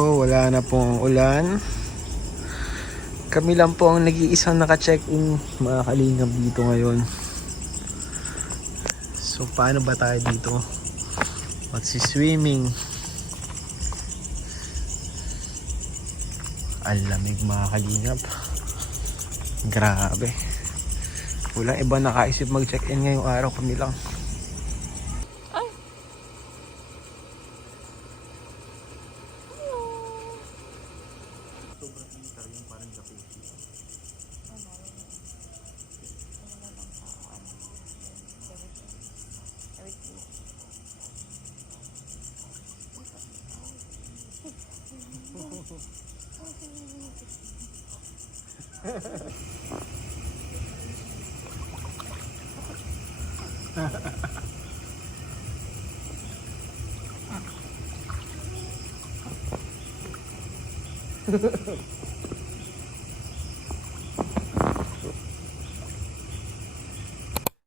wala na pong ulan. Kami lang po ang nag-iisang naka-check-in mga kalingap dito ngayon. So paano ba tayo dito? Magsi-swimming. Ang lamig mga kalingap. Grabe. Walang iba nakaisip mag-check-in ngayong araw, kami lang.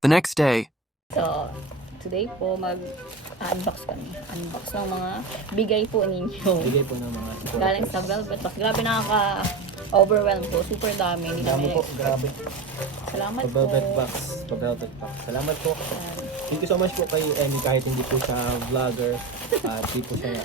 The next day. So, today po mag-unbox kami. Unbox ng mga bigay po ninyo. Bigay po ng mga Galing sa Velvet Box. Grabe nakaka-overwhelm po. Super dami. Hindi dami namin po, expect. grabe. Salamat po. Pa-velvet box. Salamat po. Thank you so much po kay Emmy kahit hindi po siya vlogger. At hindi po siya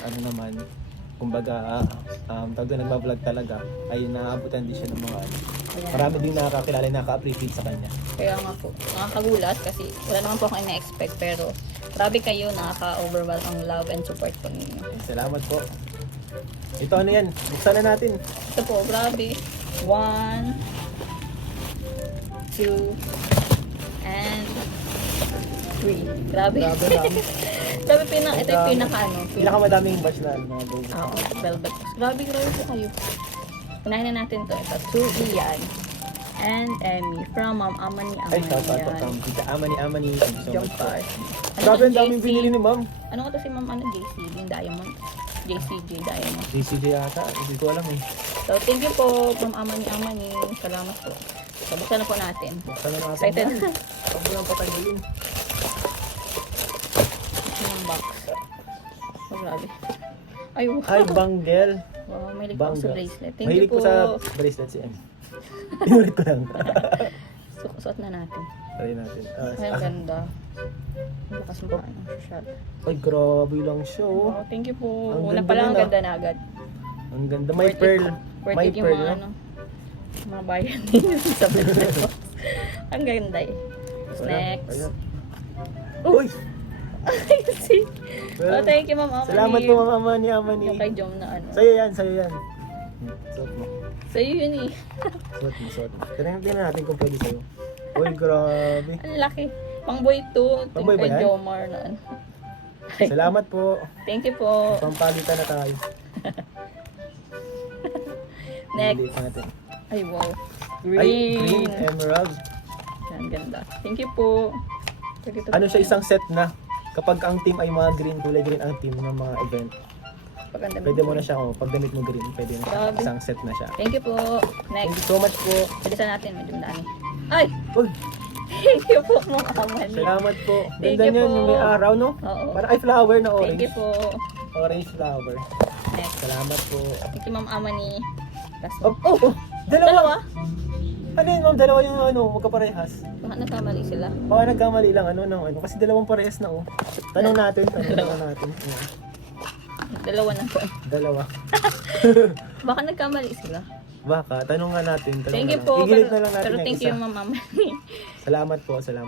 kumbaga tawag doon nagbablog talaga ay naaabutan din siya ng mga Ayan. marami din nakakakilala, nakaka-appreciate sa kanya. Kaya nga po, nakakagulat kasi wala naman po akong ina-expect pero grabe kayo, nakaka-overwhelm ang love and support po ninyo. Salamat po. Ito ano yan? Buksan na natin. Ito po, grabe. 1, 2, and 3. Grabe. Grabe lang. Grabe, ito yung Pinakamadaming batch na mga go. Oo, Velvet Box. Grabe po kayo. Unahin na natin to. Ito, to Ian and Emmy from Ma'am Amani Ay, Amani. shout out po from Tita Amani. Thank you so Jump much po. card. Grabe ang daming binili ni ma'am. Ano ko to si Ma'am JC, yung Diamond? JCJ Diamond. DCJ yata. Hindi ko alam eh. So, thank you po from Amani. Salamat po. So, buksan na po natin. Buksan na natin. Excited. Huwag mo lang patanggalin. Yung box. Oh, grabe. Ay, wow. Hi, Banggel. Wow, may lig ako sa bracelet. Thank you Mahilig po. ko sa bracelet si Emmy. Inulit ko lang. Suot na natin. Try natin. Ay, ang ganda. Ang lakas mo paano. Shot. Ay, grabe lang siya oh. Wow, thank you po. Ang Una ganda pa lang, ang nun, ganda na agad. Ang ganda. May Worth pearl. Worth May it yung pearl. mga, no? mga bayan din sa Velvet. Ang ganda eh. Wala. Next. Ayan. Uy! Ay, see? Oh, thank you, Ma'am Amani. Salamat po, Ma'am Amani. Yung kay Jom na ano. Sa'yo yan. Suot mo. Sa'yo yun eh. Suot mo. Tingnan natin kung pwede sa'yo. Uy, grabe. Ang laki. Pangboy to. Pangboy ba Kay yan? Jomar na ano. Ay, Salamat po. thank you po. Pampalitan na tayo. Next. Delete natin. Ay, wow. Ay, Green. green emerald. Ang ganda. Thank you po. Pwede to Ano siya, tayo. isang set na. Kapag ang team ay mga green, kulay green ang team ng mga event. Paganda Pwede mo na siya, pag gamit mo green, pwede na siya. Grabe. Isang set na siya. Thank you po. Thank Next. you so much po. Bilisan natin. Medyo dami. Ay! Uy, Thank you po, mga Amani. salamat po. Thank Ganda you niyan, po. yung may araw, no? Oo. Parang ay flower na Thank orange. you po. Orange flower. Next. Salamat po. Thank you, Ma'am Amani. Oh, oh, dalawa. Dalawa? Ano yun, ma'am? Dalawa yung magkaparehas. Baka nagkamali sila. Baka nagkamali lang, kasi dalawang parehas na, oh. Tanong natin. Oo. Dalawa na po. Dalawa. Baka nagkamali sila. Baka, tanong nga natin. Thank you po. Igilit na lang natin Pero yung thank isa. you, Ma'am Amani. Salamat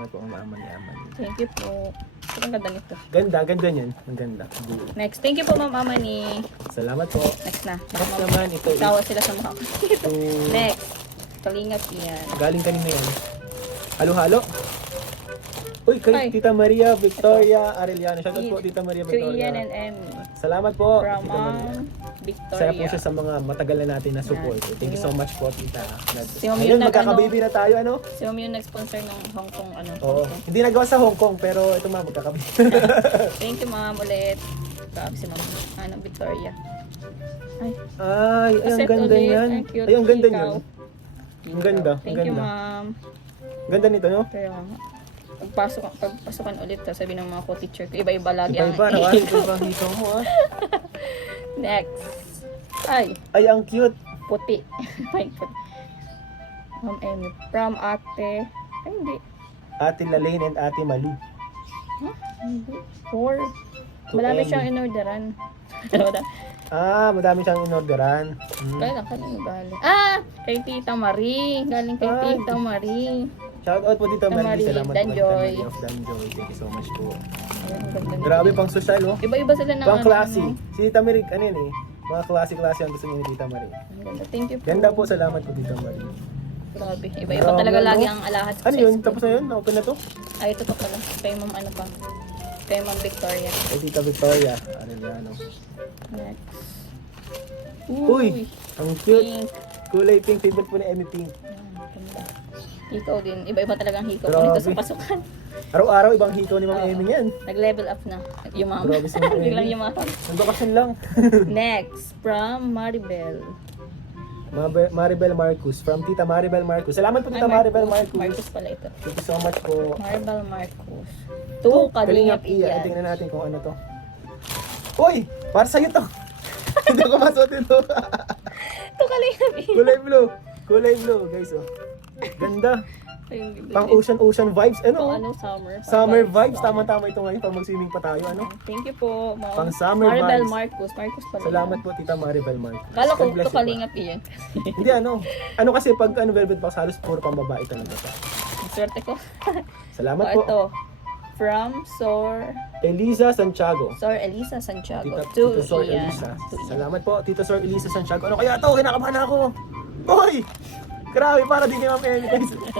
po, Mama ni Aman. Thank you po. Pero ang ganda nito. Ganda niyan. Ang ganda. Good. Next. Thank you po, Ma'am Amani. Salamat po. Next na. Next naman, ito is Tawa sila sa mukha ko. to, Next. Kalingap yan. galing kanina yan. Halo-halo. Uy, kay Ay. Tita Maria Victoria Arellano. Shoutout po, Tita Maria To Ian Victoria. and Emmy. Salamat po, From Tita Maria. Ma'am Saya po Victoria. siya sa mga matagal na natin na support. Yan. Thank you so much po, Tita. Si Ma'am Ngayon, yun magkakababy na tayo, ano? Si Ma'am yung nag-sponsor ng Hong Kong. Oo. Hong Kong. Hindi nagawa sa Hong Kong, pero ito mga magkakababy. Thank you, Ma'am, ulit. Grabe si Ma'am. Victoria. Ay, Ay, ang Accept ganda ulit. niyan. Ang cute. Ay, ang ganda Ikaw. niyan. Ang ganda, ang Thank you, ganda. Ma'am. Ganda nito, no? Kaya nga. Pagpasukan ulit, sabi ng mga co-teacher ko, iba-iba lagi Iba-iba, ang nakasip iba hito mo, ah. Next. Ay, ang cute. puti. Ay, puti. Ma'am Emmy. From ate. Ay, hindi. Ate Lalaine and Ate Malu. Huh? Hindi. 4. To Malami Emmy. siyang inorderan. Madami siyang inorderan. Kaya lang, kanino galing? Kay Tita Marie. Galing kay Ay. Tita Marie. Shout out po Tita Tita Marie. Marie, Salamat po Danjoy. Tita Marie of Danjoy. Thank you so much po. Ayan, ang ganda nila. Grabe pang social, oh. Iba-iba sila ng Pang klase. ano. Si Tita Marie, ano yun eh. Mga klase-klase ang gusto niya ni Tita Marie. Ang ganda. Thank you po. Ganda po, salamat po Tita Marie. Grabe. Iba-iba Grabe, talaga ano? lagi ang alahas ko Ano sa yun? school. Tapos na yun? Open na to? Ay, ito pala. Kay Ma'am ano pa. Kay Ma'am Victoria. Kay Tita Victoria. Ano yan, ano? Next. Uy! Ang cute. Pink. Kulay pink. Favorite po ni Emmy Pink. Yan, ganda. Hikaw din. Iba-iba talaga ang hikaw ko Grabe. nito sa pasukan. Araw-araw ibang hikaw ni Ma'am Oo. Emmy yan. Nag-level up na. Yumama. Grabe si Ma'am Emmy. Biglang yumama. Nagbakasyon lang. Next. From Maribel. Maribel Marcus. From Tita Maribel Marcus. Salamat po Tita Ay, Maribel Marcus. Marcus pala ito. Thank you so much po. Maribel Marcus. To Kalingap Iyan. Tingnan natin kung ano to. Uy! Para sa'yo to. Hindi ko masuotin to. To Kalingap Iyan. Kulay blue. Kulay blue, guys. Oh. Ganda. Pang ocean vibes. Pang Ano? summer. Summer vibes. Tama-tama ito ngayon pag mag-swimming pa tayo. Ano? Thank you po, Ma'am. Pang summer Maribel vibes. Marcos. Marcos pala. Salamat po Tita Maribel Marcus. Kala ko God bless to you po. Kalingap Iyan. Hindi ano. Ano kasi pag ano velvet box halos puro pambabae talaga siya. Ang swerte ko. Salamat O, po. ito. From Sor Eliza Santiago. Elisa Santiago. Tita Sor Ian. Elisa. To Ian. Salamat po, Tita Sor Elisa Santiago. Ano kaya to? Kinakabahan ako. Hoy! Grabe, para din kay Ma'am Emmy.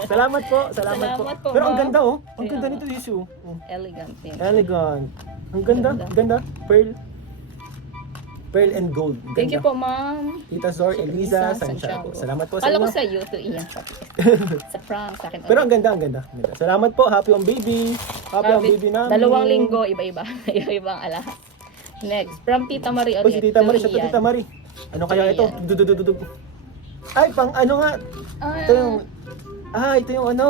Salamat po, salamat po. Salamat po, Pero ang Ma'am. ganda oh. Ang Kaya ganda nga. nito issue. Oh. Elegant din. Elegant. Ang ganda, Ganda. ang ganda. Pearl. Pearl and gold. Ang Thank you ganda. po, Ma'am. Tita Sor Elisa Elisa Santiago. Santiago. Salamat po sa Kala ko inyo. sa you to Ian. Sa prank sa akin. Pero ang ganda, ang ganda. Ang ganda. Salamat po, happy on baby. Happy on baby namin. 2 linggo, iba-iba. Iba-iba ang alahas. Next, from Tita Marie Uy, ulit. si Tita Marie, to sa Ian. Tita Marie. Ano kaya ito? Iyan. Dududududug. Ay, pang ano nga. Ito yung, ito yung ano.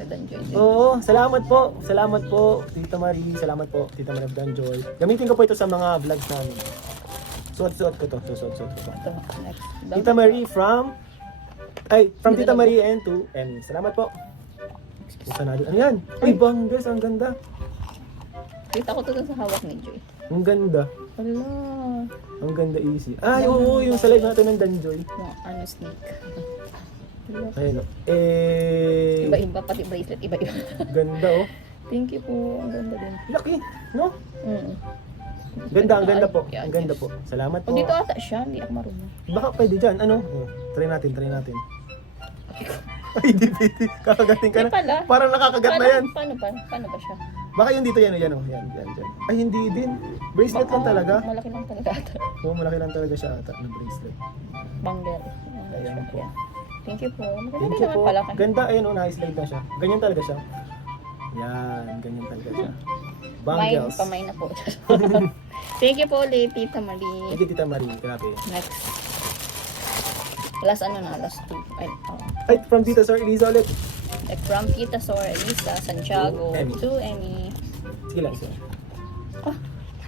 Danjoy din. Oo, salamat po. Salamat po, Tita Marie. Salamat po, Tita Marie of Danjoy. Gamitin ko po ito sa mga vlogs namin. Suot ko to. Suot ko to. Ito, next. Tita Marie from Tita Marie and to Emmy. Salamat po. Isa na ano yan? Ay, banggas. Ang ganda. Kita ko to dun sa hawak ni Joy. Ang ganda. Hala. Ang ganda easy. Ay, oo, yung sa live natin ng Danjoy. Yung ano, snake. Ayun o. Iba-iba, pati bracelet, iba-iba. Ganda oh. Thank you po. Ang ganda din. Laki, no? Mm. Ganda, ang ganda po. Yan, Ang ganda yes. po. Salamat po. Pag dito ata siya, hindi ako marunong. Baka pwede dyan. Ano? Oh, try natin. Ay, di pwede. Kakagating ka Hindi na. pala. Parang nakakagat na yan. Paano ba siya? Baka yun dito yan. Yan oh. Yan. Ay, hindi din. Bracelet lang talaga. Malaki lang talaga ata. Oo, malaki lang talaga siya ata ng bracelet. Bangle. Ayan po. Thank you po. Maganda Thank din you naman po. pala. Ganda. Ayun oh, naka-slide na siya. Ganyan talaga siya. Yan. Ganyan talaga siya. Bangles. Pamay na po. Thank you po ulit, Tita Marie. Sige, Tita Marie. Grabe. Next. Last 2. Ay, from Tita Sor Elisa ulit. Like from Tita Sor Elisa Santiago Emmy. to Emmy. Sige lang. Ah.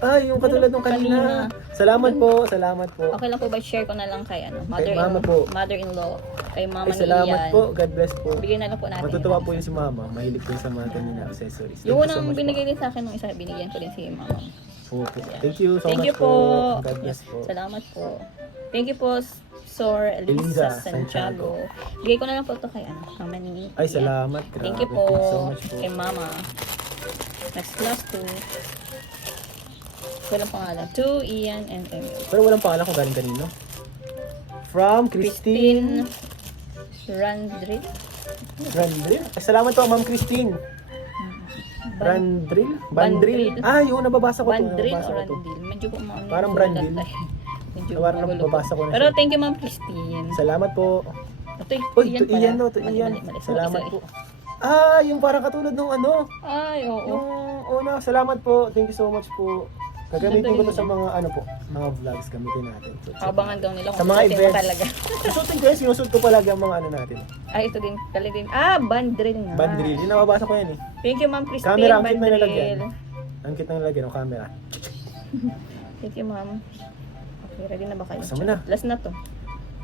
Ay, yung katulad nung kanina. Salamat po. Okay lang po ba share ko na lang kay Mama po. mother-in-law, kay mama Ay, ni salamat Ian. po. God bless po. Bigyan na lang po natin. Matutuwa po yun si Mama. Mahilig po yun sa mga kanina accessories. Thank Yung you so unang much binigay din sa akin nung isa, binigyan ko din si mama. po. Opo. Thank you so Thank much you po. God bless po. Salamat po. Thank you po, Sor Eliza Elisa Santiago. Bigay ko na lang po ito kay mama ni Ay, Ian. salamat. Grabe. Thank you po. Thank you so much po. Kay mama. Next last 2. Walang pangalan. To Ian and Emil. Pero walang pangalan kung galing kanino. From Christine Randril. Randril. Ay, salamat po, Ma'am Christine. Randril? Bandril. Ah, yung nababasa ko to. Bandril Nababasa o ko to. Randil? Medyo po mga Parang Brandil. Medyo Parang magulo nababasa po. ko na Pero siya. thank you, Ma'am Christine. Salamat po. Ito, Uy, to pala. Ian to Mali, Ian. mali. Salamat Sorry. po. Ah, yung parang katulad nung ano. Ay, oo. Yung una, salamat po. Thank you so much po. Gagamitin ko to Ganda sa mga ano po, mga vlogs gamitin natin. So, Abangan daw nila Sa kung mga susutin mo events. talaga. susutin ko yan, sinusut ko palagi ang mga ano natin. Ay, ito din. Kali din. Bandril nga. Bandril, yung nababasa ko yan eh. Thank you, Ma'am Christine. Camera, ang cute na Bandril. nalagyan. Ang cute na nalagyan ng camera. Thank you, Ma'am. Okay. Okay, ready na ba kayo? Basta mo na. Last na to.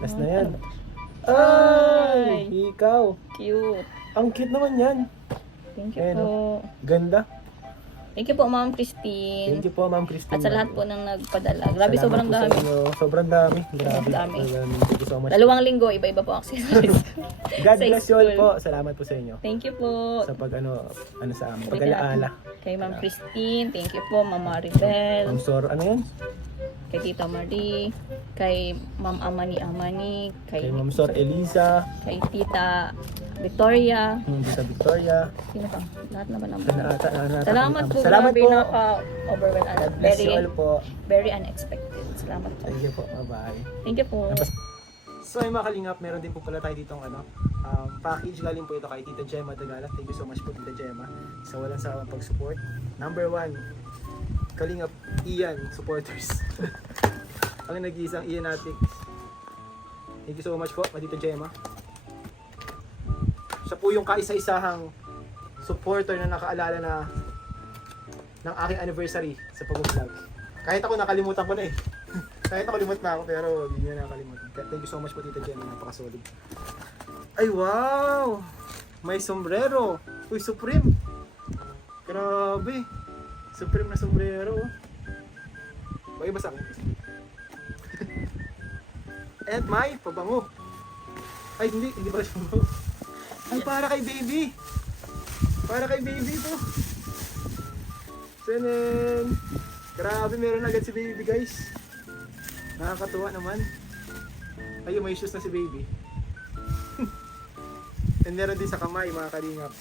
Last na yan. Ano ba? Ay! Ikaw! Cute. Ang cute naman yan. Thank you Ayan, po. Ganda. Thank you po, Ma'am Christine. Thank you po, Ma'am Christine. At sa lahat po ng nagpadala. Grabe, Salamat sobrang po sa dami. inyo. Sobrang dami. Grabe. Dami. Thank you so much. 2 linggo, iba-iba po accessories. God sa bless you all school. po. Salamat po sa inyo. Thank you po. Sa pag ano sa amin. Pag-alaala. Kay Ma'am Christine, thank you po. Ma'am Maribel, Ma'am Sor, ano yun? kay Tita Marie, kay Ma'am Amani, Kay Ma'am Sor Eliza, kay Tita Victoria. Tita Victoria. Sino pa? Lahat naman naman. Salamat Salamat po. po. Grabe, naka-overwhelmed. God bless you all po. Very unexpected. Salamat po. Thank you po. Bye-bye. Thank you po. So ay mga kalingap, meron din po pala tayo ditong package. Galing po ito kay Tita Gemma Tagalat. Thank you so much po Tita Gemma sa walang sawang pag-support. Number 1, Kalingap Ian supporters. Ang nag-iisang Ianatics. Thank you so much po Tita Gemma. Siya po yung kaisa-isahang supporter na nakaalala na ng aking anniversary sa pag-vlog. Kahit ako nakalimutan ko na eh. Kahit nakalimutan na ako pero hindi niya nakalimutan. Thank you so much po Tita Jenny, napaka-solid. Ay wow! May sombrero. Uy, Supreme. Grabe. Supreme na sombrero. Bagay ba sa akin? And may pabango. Ay hindi pala siya pabango. Ay para kay baby. Para kay baby to. Senen. Grabe, meron agad si baby guys. Nakakatuwa naman. Ayun, may shoes na si baby. And meron din sa kamay, mga kalingap.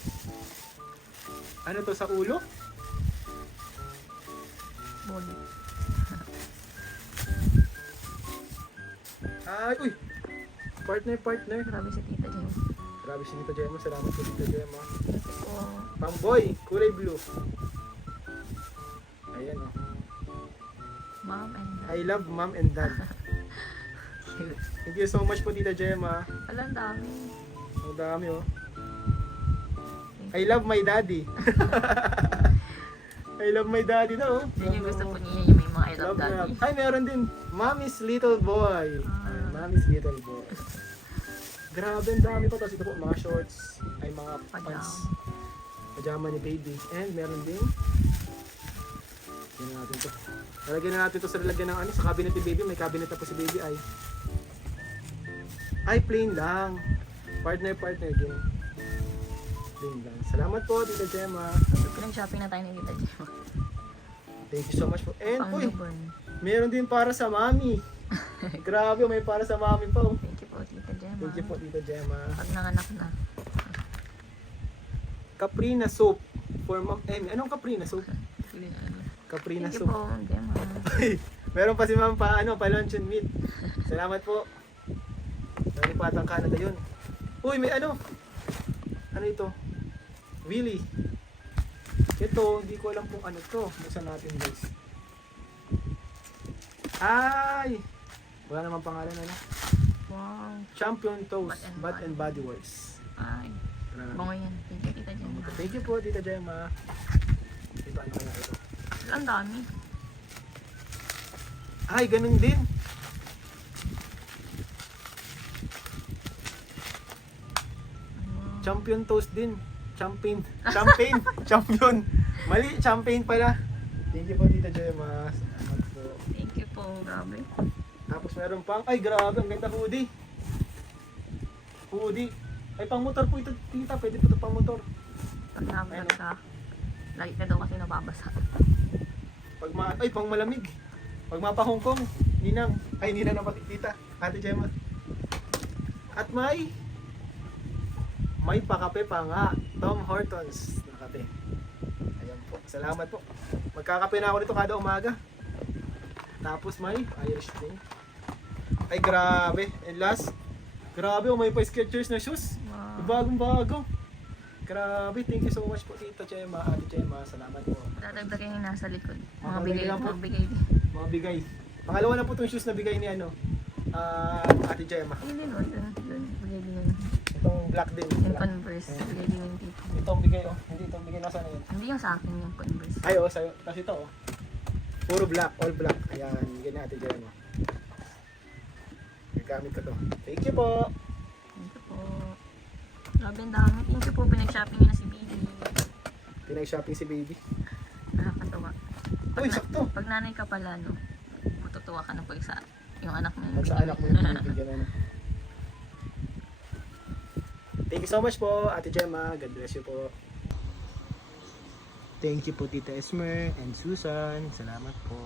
Ano to, sa ulo? Body. Ay, uy! Partner. Grabe si Tita Jen. Grabe si Tita Gemma. Salamat po Tita Gemma. Oh, Pamboy, kulay blue. Ayan o. Mom and Dad. I love mom and dad. Thank you so much po Tita Gemma. Alam, dami. Ang dami oh. I love my daddy. I love my daddy na oh. Yan yung gusto po niya, yung may mga I love daddy. love. Ay, meron din. Mommy's little boy. Mommy's little boy. Grabe, ang dami pa. Tapos ito po, mga shorts. Ay, mga pants. Pajama ni baby. And meron din. Tignan natin to. Lalagyan na natin to sa lalagyan ng ano, sa cabinet ni baby. May cabinet na po si baby ay. Ay, plain lang. Partner game. Plain lang. Salamat po, Tita Gemma. Pinag-shopping na tayo ni Tita Gemma. Thank you so much po. And, Pang uy, newborn. meron din para sa mami. Grabe, may para sa mami pa. Oh. Thank you po, Tita Gemma. Thank you po, Tita Gemma. Pag nanganak na. Caprina soup for Ma'am Emmy. Anong Caprina soup? Caprina Thank you soup. po, Gemma. Meron pa si Ma'am pa luncheon meat. Salamat po. Meron pa atang Canada yun. Uy, may ano? Ano ito? Willy. Ito, hindi ko alam kung ano to. Buksan natin guys. Ay! Wala namang pangalan ano. Wow. Champion Toast, Bath and Bath and Body Works. Ay, bango yan. Thank you, Tita Gemma. Thank you po, Tita Gemma. Ito, ano kaya ito? Ang dami. Ay, ganun din. Champion Toast din. Champion. Mali, champagne pala. Thank you po, Tita Gemma. Salamat po. Thank you po, grabe. Tapos meron pang, ay grabe, ang ganda hoodie. Hoodie. Ay, pang motor po ito, tita. Pwede po ito pang motor. Pag nakablog ka, lagi ka daw kasi nababasa. Ay, pang malamig. Pag mapa Hong Kong, ninang. Ay, ninang na pati, tita. Ate Gemma. At may pakape pa nga. Tom Hortons na kape. Ayan po. Salamat po. Magkakape na ako nito kada umaga. Tapos may Irish drink. Ay, grabe. And last, grabe, may pa Skechers na shoes. Wow. Bagong bago. Grabe, thank you so much po Tita Gemma, Ate Gemma. Salamat po. Dadagdagan yung nasa likod. Mga Mga bigay lang po. po. Bigay. Mga bigay. Pangalawa na po itong shoes na bigay ni Ate Gemma. Hindi no, dun. Bigay din yun. Itong black din. Yung Black. Converse. Bigay din yung tipo. Itong bigay, oh. Hindi itong bigay, nasa na yun? Hindi yung sa akin yung Converse. Ay, oh, sa'yo. Kasi ito, oh. Puro black, all black. Ayan, bigay ni Ate Gemma. gamit ko to. Thank you po. Thank you po. Grabe ang dami. Thank you po. Pinag-shopping niya na si Baby. Pinag-shopping si baby. Nakakatawa. Uy, sakto. Pag nanay ka pala, no, matutuwa ka na pag sa yung anak mo. Pag sa anak mo yung binibigyan ano. Thank you so much po, Ate Gemma. God bless you po. Thank you po, Tita Esmer and Susan. Salamat po.